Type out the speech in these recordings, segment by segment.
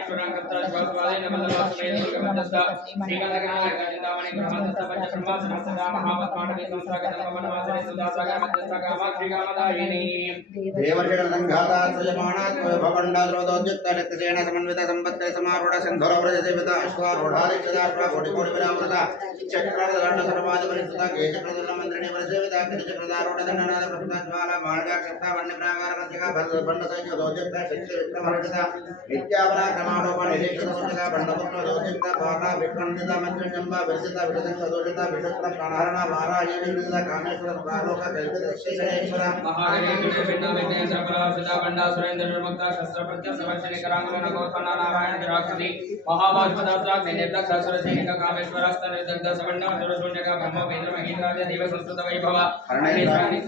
महाईश्वरं कत्र शिवस्वादेन वल्लभासमेत दुर्गमध्यस्थ श्रीगणगणार्कचिन्तामणि ग्रहमध्यस्थ पंचब्रह्मासनं सदा महापद्माटके संस्थागतं पवनवासने सुदासागर मध्यस्थ कामाक्षिकामदायिनी देवर्षिगणसंघाता सृजमाणात् भवण्डाद्रोदोद्युक्तशक्तिसेन समन्वित संपत्ति समारूढ सिन्धुरव्रजसेविता अश्वारूढादिक्षदाश्वा कोटिकोटिविरामृता चक्रवर्धदण्ड सर्वाधिपरिष्ठता केशप्रदुल्लमन्त्रिणी परिसेविता कृतिचक्रदारूढदण्डनाद प्रसुताज्वाला मार्गाक्षप्ता वन्यप्राकारपञ्चिका बन्धसंयोगोद्युक्ता शक्तिविक्रमहर्षिता नित्यापराक्रमाणोपा निरीक्षणसंहिता बन्धपुत्रदोद्युक्ता पाला विक्रन्दिता मन्त्रिण्यम्बा विरसिता विरसंसदोषिता विषक्र प्राणहरणा वाराही विरसिता कामेश्वर प्रालोक कल्पितश्रीगणेश्वर महागणेश्वरविघ्नेश्वरपरार्षिता बंडा सुरेन्द्रमुक्ता शस्त्रप्रत्य सवर्षिणी करांगमन गोत्पन्ना नारायण राक्षसी महाभास्पदास्त्राग्नि निर्दग्ध सुरसैनिक कामेश्वरस्त निर्दग्ध सवण्ण सुरशून्यक ब्रह्मोपेन्द्र महेन्द्राद्य देव संस्कृत वैभव हरणेश्वराणि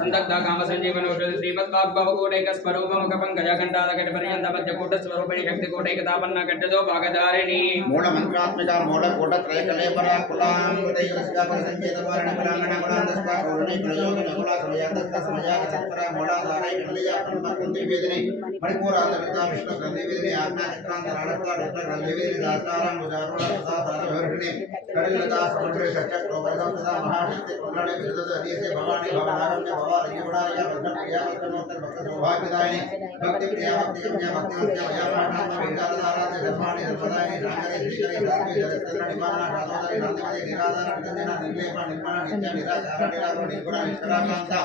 संदग्ध काम संजीवन औषधि श्रीमद्वाग्भवकोटैक स्वरूप मुख पंकज घंटादकट पर्यंत पद्यकूट स्वरूपिणी शक्ति कोटैकतापन्न गड्डदो भागधारिणी मूल मंत्रात्मिका मूल कोट त्रयकलेपरा कुलां दैवस्का परसंचेत वारण परांगण कुलांदस्का कौरणी प्रयोग नकुला समयादस्का समयाग सत्परा मूलाधारे कलिया ब्रह्मकुंदी वेदिनी मणिपुरांतरिता विष्णु ग्रंथि वेदिनी आज्ञा चक्रांत राणस्का डॉक्टर ग्रंथि वेदिनी दास्तारां मुजारुला सदा सारवर्षिणी कड़िलता समुद्र चक्र प्रवर्धन सदा महाशक्ति कुंडली विरुद्ध अधीसे भवानी भवनारण्य भवा रंगुड़ाया भद्र प्रिया भक्तमोत्तर भक्त सौभाग्यदायिनी भक्ति प्रिया भक्ति गम्या भक्ति गम्या भयापाठात्म वेदाधारा धर्माणि धर्मदायिनी रांगरे श्रीकरे रात्रि जगत्चंद्र निवारणा राधोदरी नंदिमते निराधार निरंजना निर्लेप निर्मला नित्य निराधार निराकुल निर्गुण निष्कलाकांता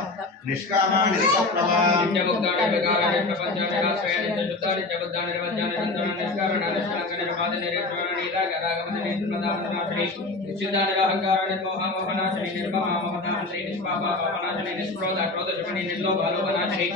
निष्कामा निष्कप्लवा नित्यमुक्तानि विकाराणि प्रपंचानि राश्रय नित्यशुद्धानि नित्यबुद्धानि निर्वज्यानि निरंतराणि निष्काराणि निष्कलङ्कानि निर्वादानि निर्गुणानि निरागरागमति निर्मदानाशनि निश्चितानि निरहङ्काराणि निर्मोहमोहनाशनि निर्ममाममदाशनि निष्पापापनाशनि निष्क्रोध क्रोधशमनि निर्लोभलोभनाशनि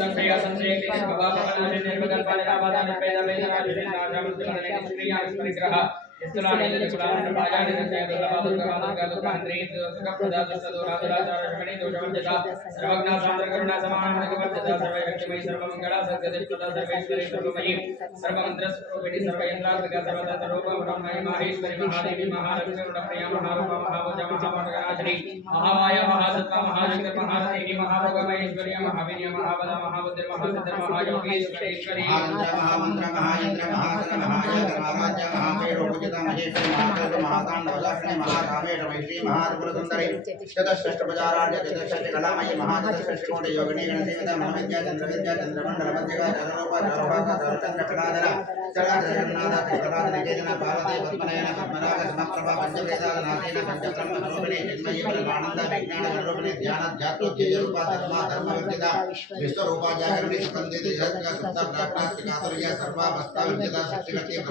संशय संशय निष्पापापनाशनि निर्विकल्पानि रामादानि पेदवेदनाशनि नाशामृत्युमदनि निष्क्रियाणि परिग्रह इस्तलानि निकुलानि बाजानि दुर्गादुर्गादुर्गादुर्गान्द्री सुखप्रदादुष्टदुरादुराचारशमनि दोषवर्जिता सर्वज्ञा सान्द्रकरुणा समानमनगवर्जिता सर्वशक्तिमयी सर्वमङ्गला सद्गतिष्ठुता सर्वेश्वरी सर्वमयी सर्वमन्त्रस्वरूपिणी सर्वेन्द्रात्मिका सर्वतन्त्ररूपा ब्रह्मणि माहेश्वरी महादेवी महालक्ष्मी रुद्रप्रिया महारूपा महाभुजा महामण्डलाधिनी महामाया महासत्ता महाशक्ति महादेवी महाभोगमहेश्वरी महावीर्य महाबला महाबुद्धि महासिद्ध महायोगीश्वरेश्वरी महामंत्र महायंत्र महासन महायोग महाराज्य महापेरो महेश्वरी महाकल्प महातांडवलक्ष्मी महाकामेश महिषी महात्रिपुरसुंदरी चतुष्षष्टपदाराढ्य चतुष्षष्टि कलामयी महाचतुष्षष्टिकोटि योगिनी गणसेविता मनोविद्या चंद्रविद्या चंद्रमंडल मध्यगा चररूपा चरभागा चरचंद्र कलाधरा चराचरन्नाथ चराचरनिकेतन पार्वती पद्मनयन पद्मनाभ समप्रभा पंचवेदाल नाथेन पंचब्रह्म स्वरूपिणी चिन्मयी परमानंद विज्ञान स्वरूपिणी ध्यान ध्यात्रोज्जय रूपा धर्मा धर्मवर्जिता विश्वरूपा जागरणी सुगंधित जगत सुप्ता प्राज्ञा कातुर्य सर्वा वस्ता विद्या शक्तिवती